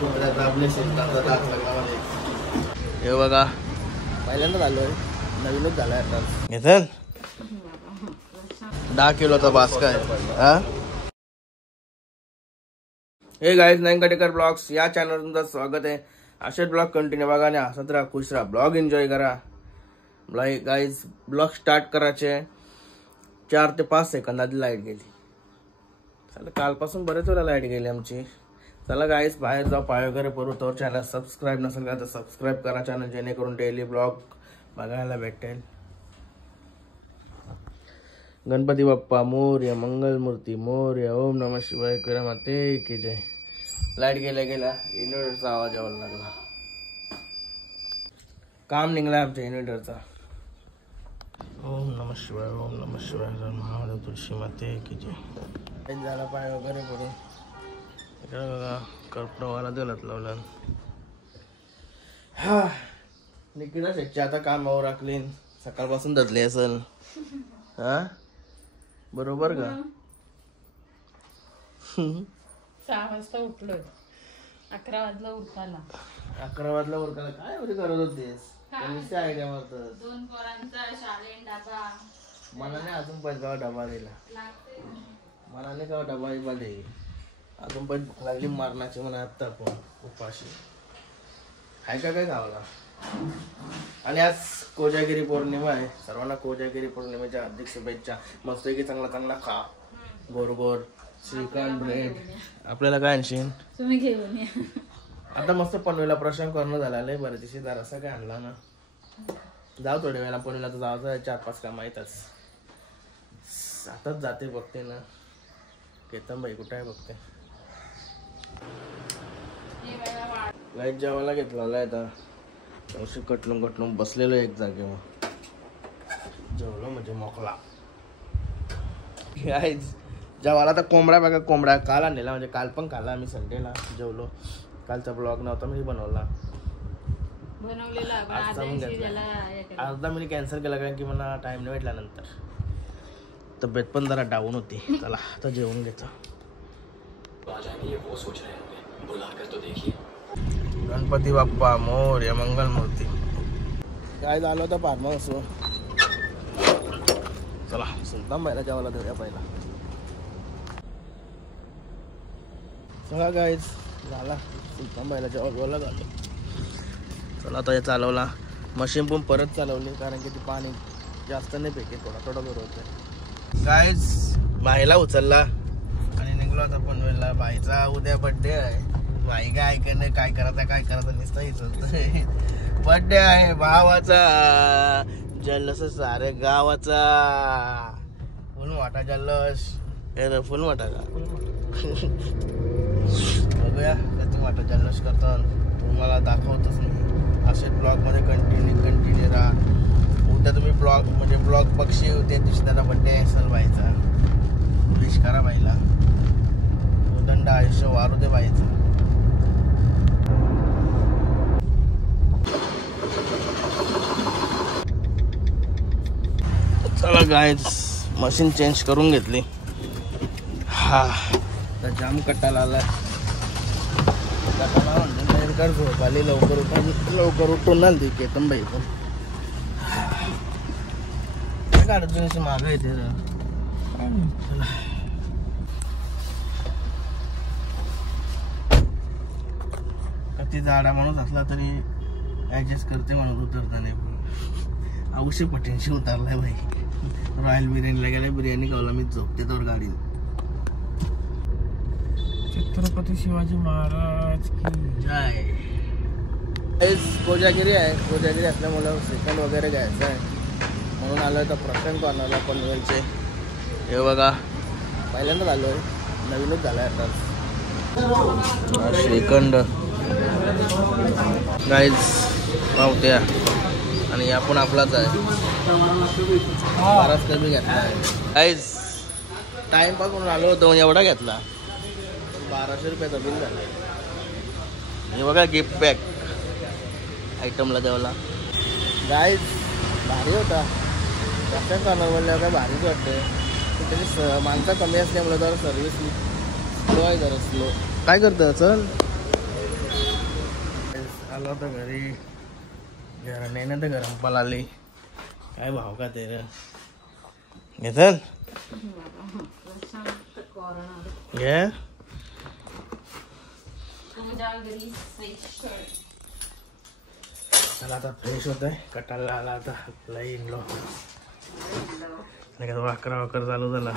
हे बघा पहिल्यांदा झालोय, नवीनच झालाय आता. घेतल 10 किलोचा बास्का आहे. हे गाईज, नाईन कटेकर ब्लॉग्स या चॅनलवर तुमचं स्वागत आहे. असेच ब्लॉग कंटिन्यू बघा आणि हसत राहा, खुश राहा, ब्लॉग एन्जॉय करा. गाईज ब्लॉग स्टार्ट करायचे 4 ते 5 सेकंदात लाईट गेली. चला कालपासून बरेच वेळा लाईट गेली आमची. चला गाईज बाहेर जाऊ, पाय वगैरे पडू. तर चॅनल सबस्क्राईब नसेल का तर सबस्क्राईब करा चॅनल, जेणेकरून डेली ब्लॉग बघायला भेटेल. गणपती बाप्पा मोरया, मंगलमूर्ती मोरया, ओम नमः शिवाय, किरा माते की जय. लाईट गेल्या इन्व्हर्टरचा आवाज यायला लागला. काम निघला आमच्या इन्व्हर्टरचा. ओम नमः शिवाय, ओम नमः शिवाय, महादेव तुळशी माते की जय. झाला पाय वगैरे करून इकडे बघा कर्पूरवाला दिलत लावला. हा निकिता शेटची आता कामावर राखली, सकाळपासून धरली असेल. हा बरोबर का? 6 वाजता उठलोय, 11 वाजला उठायला. 11 वाजला उरकायला काय एवढी करत होतीस? त्यांनी आयडिया मारतात. 2 पोरांचा शाळेत डबा. मला नाही अजून पण गाव डबा दिला. मला नाही गाव डबा बिबा दे. अजून पण भूक लागली मारण्याची म्हणा. आत्ता पण उपाशी आहे का काय गावाला. आणि आज कोजागिरी पौर्णिमा आहे. सर्वांना कोजागिरी पौर्णिमेच्या हार्दिक शुभेच्छा. मस्त की चांगला खा, गोर गोर श्रीखंड ब्रेड. आपल्याला काय आणशील? तुम्ही घेऊन या. आता मस्त पनवेलला प्रशांत करणं झाला. बरं दिवशी जरासा काय आणला ना. जाऊ थोड्या वेळेला पनवेलला, तर जायचं 4-5 काम येतच. आताच जाते बघते ना. केतन बाई कुठे आहे बघते. लाईट जेवायला घेतला आता. अशी कटलून बसलेलो एक जागेवर. जेवलो म्हणजे मोकला. जेवायला तर कोंबडा बघा, कोंबडा काल आणलेला, म्हणजे काल पण खाल्ला आम्ही संडेला. जेवलो. कालचा ब्लॉग नव्हता मी बनवलेला. अर्धा मी कॅन्सल केला कारण की मला टाइम नाही भेटला. नंतर तब्येत पण जरा डाऊन होती. चला आता जेवून घेतो. गणपती बाप्पा मोरया, मंगलमूर्ती. काय झालं होतं फार्म हाऊस. चला सुलतान बाईला जेवायला देऊया पहिला. चला गाईज झाला सुलतान बाईला जेवायला झालं. चला आता हे चालवला. मशीन पण परत चालवली कारण की ती पाणी जास्त नाही फेके, थोडा होतं. गाईज बाईला उचलला आणि निघलो आता पनवेलला. बाईचा उद्या बर्थडे आहे. बाई काय ऐकणं, काय करायचं नुसतं हिच. बर्थडे आहे भावाचा, जल्लोष सारे गावाचा. फुल मोठा जल्लोष. फुल मोठा का बघूया किती मोठा जल्लोष करतात. तुम्हाला दाखवतच नाही. असेच ब्लॉग मध्ये कंटिन्यू राहा. उद्या तुम्ही ब्लॉग पक्षी होते दिवशी त्याला बर्थडे असेल बाईचा. विश करा बाईला. उदंड आयुष्य वारू दे बाईचं. चला गाईज मशीन चेंज करून घेतली. हा जाम कटाला आला. म्हणतो झोप आली. लवकर उठून आली ती केतन बाई पण. काय काढत मागं येते. किती जाडा माणूस असला तरी ऍडजस्ट करते म्हणून उतरताना. औषध पटेन्शी उतरलाय भाई. रॉयल बिर्याणीला गेलाय. बिर्याणी खावला मी झोपते तर गाडी. छत्रपती शिवाजी महाराज की जय. कोजागिरी आहे. कोजागिरी असल्यामुळे श्रीखंड वगैरे घ्यायचं आहे म्हणून आलोय. तर प्रशांत आणला पनवेलचे. हे बघा पहिल्यांदा झालोय, नवीनच झालाय आता. श्रीखंड गाईज पावत्या आणि आपण आपलाच आहे. बराच कमी घेतला गाईज. टाइमपास म्हणून आलो होतो, एवढा घेतला. 1200 रुपयाचा बिल झाला. हे बघा गिफ्ट पॅक आयटमला द्यावला. गाईज भारी होता. प्रशांत बनवल्यावर काय भारीच वाटते. त्याची माणसं कमी असल्यामुळे जरा सर्व्हिस स्लो आहे. जरा स्लो. काय करतं चल आलो होता घरी. नाही ना तर गरम पाल आली. काय भाव का ते रे घेतल घे. चला आता फ्रेश होत आहे. कटाला आला आता लई इंडलो 11 चालू झाला.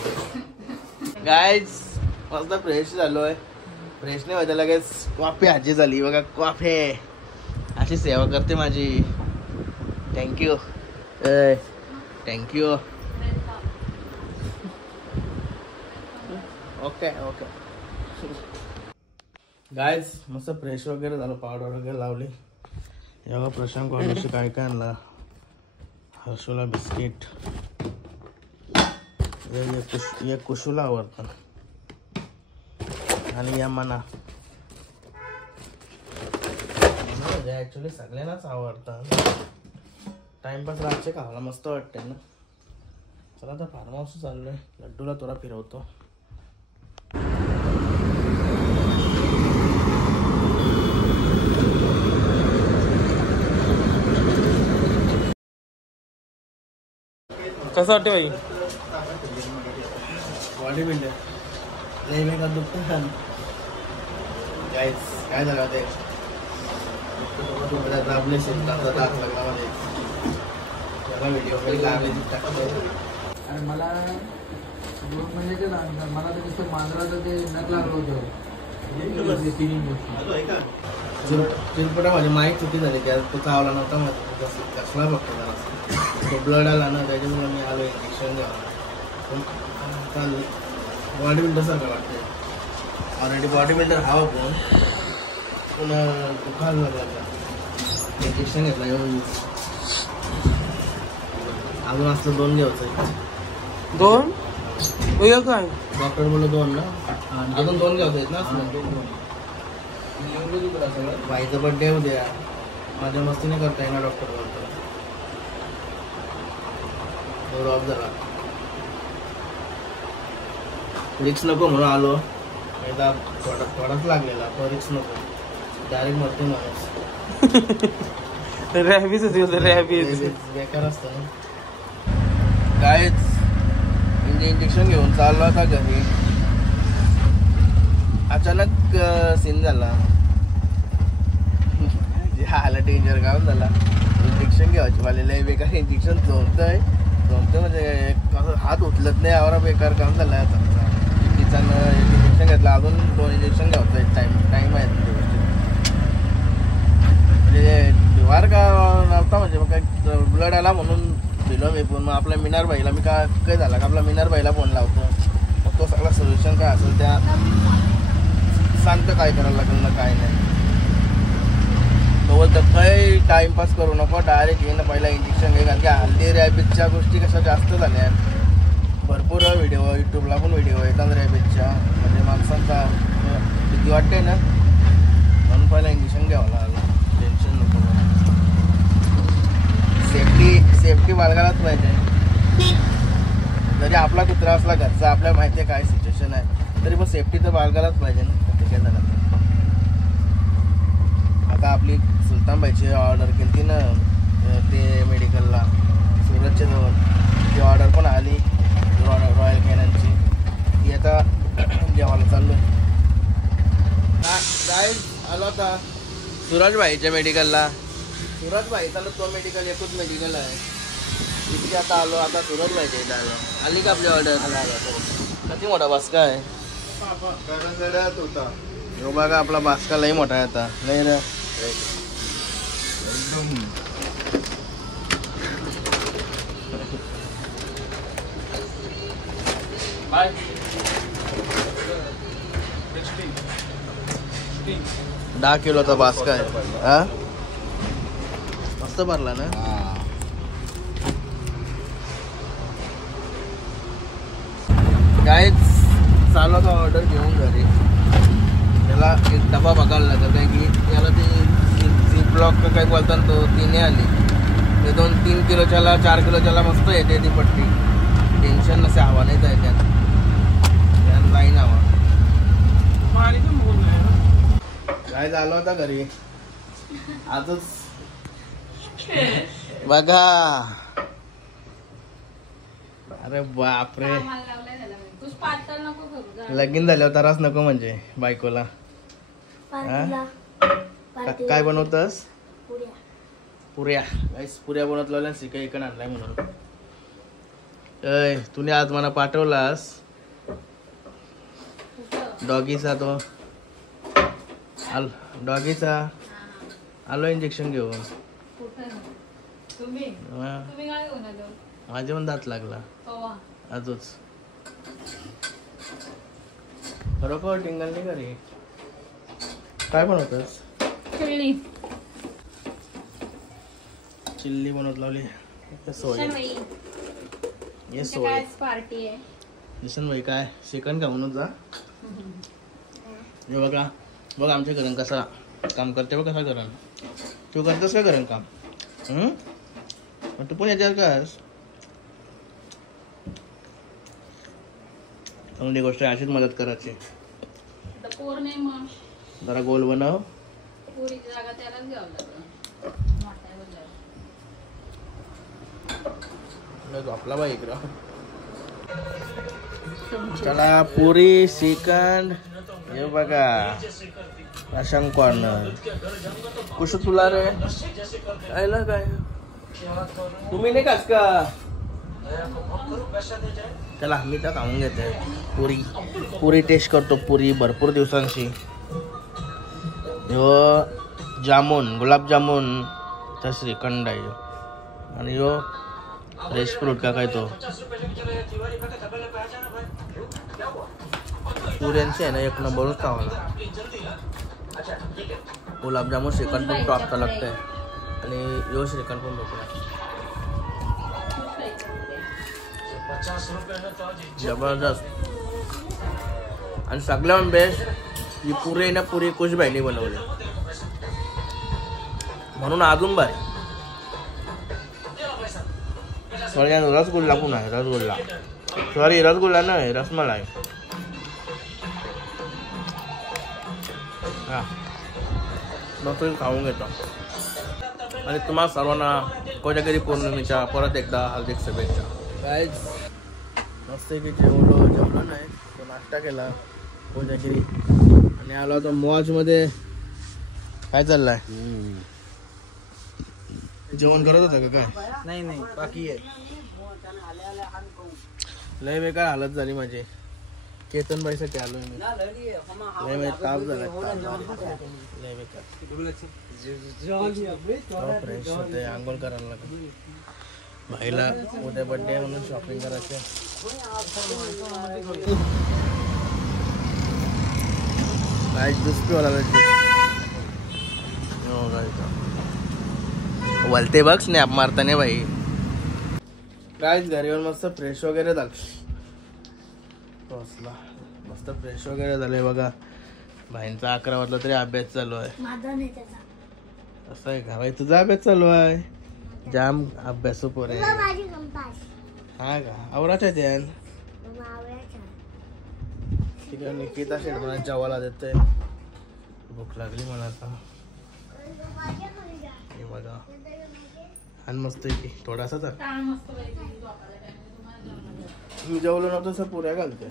गाईज मस्त फ्रेश झालोय. फ्रेश नाही व्हायचं लगेच कॉफी आजी झाली बघा. कॉफी अशी सेवा करते माझी. Thank you thank you. Okay okay. Guys मस्त फ्रेश वगैरे झालं. पावडर वगैरे लावली. एवढा प्रशांत कॉलेजचे काय काय आणला. हर्षूला बिस्किट. ये कुशूला आवडतं आणि या मना ॲक्च्युली सगळ्यांनाच आवडतं. टाइमपास रातचे खायला मस्त वाटते ना. चला आता फार्म हाऊस चाललोय. लड्डूला थोडा फिरवतो. कसं वाटते भाई. बॉडी बिल्डर नाही मी का दुखतं गाईस. काय झालं ते दाबले शेतात दात लागला मध्ये. त्याला व्हिडिओ मध्ये लागले आणि मला 2 महिन्याचे मला तर कसं मांजराचं ते नक लागलं होतं. चिरपटा माझी माहीत चुकी झाली. त्या तो चावला नव्हता माझा. कसला बघतो जरा तो ब्लड आला ना त्याच्यामुळे मी आलो इंजेक्शन घ्यावं. चालू बॉडी बिल्डर सारखं वाटते. ऑलरेडी बॉडी बिल्डर हवा पुन्हा दुखायला लागला. इंजेक्शन घेतला येऊन अजून असलं 2 घ्यायचं. 2 काय डॉक्टर बोललो 2 ना. अजून 2 घ्यायचं आहेत ना. बाईचा बड्डे उद्या. माझ्या मस्तीने करता येणार. डॉक्टर बोलतो ऑफ झाला. रिक्स नको म्हणून आलो. एकदा थोडाच लागलेला तो रिक्स नको. डायरेक्ट मरते माणूस. रॅबीज होती. रॅबीज बेकार असतं ना. कायच इंजेक्शन घेऊन चाललो होता घरी. अचानक सीन झाला. आलं डेंजर काम झाला. इंजेक्शन घ्यायची मला बेकार. इंजेक्शन झोमतंय म्हणजे हात उचलत नाही. यावर बेकार काम झालं आता. तिच्यानं इंजेक्शन घेतलं. अजून 2 इंजेक्शन घ्यायचं एक टाईम आहे त्या गोष्टी. म्हणजे वार का नव्हता म्हणजे मग काय ब्लड आला म्हणून दिलं मी. पण मग आपल्या मिनार भाईला मी काय झाला का आपला मिनार भाईला फोन लावतो. मग तो सगळा सोल्युशन काय असेल त्या सांगतं काय करायला लागेल ना काय नाही. तो बोलतं काही टाइमपास करू नको. डायरेक्ट येणं पहिला इंजेक्शन घे. कारण की हल्ली रॅबिजच्या गोष्टी कशा जास्त झाल्या. भरपूर व्हिडिओ यूट्यूबला पण व्हिडिओ येतात रॅबिजच्या. म्हणजे माणसांचा भीती वाटते ना म्हणून पहिला इंजेक्शन घ्यावं लागलं. टेन्शन नको. सेफ्टी बाळगायलाच पाहिजे. जरी आपला कुत्रा असला घरचा आपल्याला माहिती आहे काय सिच्युएशन आहे तरी पण सेफ्टी तर बाळगायलाच पाहिजे ना. ते काय झालं आता आपली सुलतानबाईची ऑर्डर केली ती ना ते मेडिकलला सुरतच्या जवळ. ती ऑर्डर पण आली रॉयल कॅननची. ती आता जेवायला चाललो. काय आलो आता सूरजबाईच्या मेडिकलला. सूरजबाई चालू तो मेडिकल एकच मेडिकल आहे. इतके आता आलो. आता सूरजबाईच्या इथे आलो. आली का आपली ऑर्डर. किती मोठा बास्का आहे. हो बघा आपला बास्का लई मोठा आहे आता. लई रे $10 किलोचा बास्का आहे. हा मस्त भरला ना. काहीच चालू होता ऑर्डर घेऊन घरी. त्याला एक डबा बघायला लागला काय की त्याला ती ब्लॉक काय बोलतात तो ती नाही आली. ते 2-3 किलोच्याला 4 किलोच्याला मस्त येते ती पट्टी. टेन्शन नसे. हवा नाही जाय त्यात लाईन हवा. काय झालं होता घरी आजच बघा. अरे बापरे, कामाला लावलंय त्याला मी. तूच पातळ नको करू जा. लगीन झाल्यावर त्रास नको म्हणजे बायकोला. हा? काय बनवतस? पुऱ्या. गाईस पुऱ्या बनवत लावल्या. शिका इकडे आणलाय म्हणून. तुने आज मला पाठवलास डॉगीचा तो डॉगीचा आलो इंजेक्शन घेऊन. कुठं? तुम्ही हा. तुम्ही काय घेऊन आलो? माझे पण दात लागला कवा? आजच. खरोखर टिंगल नाही घरी. काय बनवतस? चिल्ली. चिल्ली बनवत लावली. शनबाई, ये तुमची काय पार्टी आहे? दिसन भाई काय चिकन खाऊनच जा. हे बघा बघ आमच्या घरून कसा काम करते बघ. कसा करण तू करतेस का करण काम? तू पण याच्यावर कास. चांगली गोष्ट आहे. अशीच मदत करायची. आता पोर नाही मग जरा गोल बनव. पोरीची जागा त्यालाच घ्यावं लागलं. मोठ्या बोलल्यावर. आपला बाई इकडं. चला पुरी श्रीखंड हे बघा. राशन कॉर्नर कुश तुला रे आयला काय तुम्ही नाही खास का? चला मी तर खाऊन घेते. पुरी टेस्ट करतो. पुरी भरपूर दिवसांची. यो जामून गुलाबजामुन तर श्रीखंड आहे. आणि यो फ्रेश फ्रूट का काय तो पुऱ्यांचे आहे ना एक नंबरच खावाला. गुलाबजामुन श्रीखंड पण टॉपचा लागतंय. आणि यो श्रीखंड पण बघूया जबरदस्त. आणि सगळ्यात बेस्ट ही पुरी ना पुरी कुशबाईने बनवली म्हणून अजून भारी. रसगुल्ला पण आहे. रसगुल्ला सॉरी रसगुल्ला नाही रसमलाई. हा मग तुम्ही खाऊन घेतो. आणि तुम्हाला सर्वांना कोजागिरी पौर्णिमेच्या परत एकदा हार्दिक शुभेच्छा. काय मस्त की जेवलो नाही तो नाश्ता केला कोजागिरी आणि आलो होतो मॉजमध्ये. काय चाललंय? जेवण करत होता का काय? नाही बाकी आहे. लय बेकार हालत झाली माझी. केतनबाईसाठी आलोय मी. लय ताप झाला. लय बेकार. फ्रेश होते. आंघोळ करायला लागेल. भाईला उद्या बर्थडे म्हणून शॉपिंग करायचं. काय ज्यूस पिवायला वलते बघ स्नॅप मारताना भाई. काय घरी येऊन मस्त फ्रेश वगैरे झालं. मस्त फ्रेश वगैरे झाले बघा. भाईंचा 11 वाजला तरी अभ्यास चालू आहे. असं आहे का भाई? तुझा अभ्यास चालू आहे. जाम अभ्यास पोर आहे. हा का आवराच्या ध्यान ठीक आहे. निकिता शेठ मला जेवायला देते. भूक लागली मला आता. हे बघा आणि मस्त की थोडासा तर मी जेवलो नव्हतं. पुऱ्या घालते.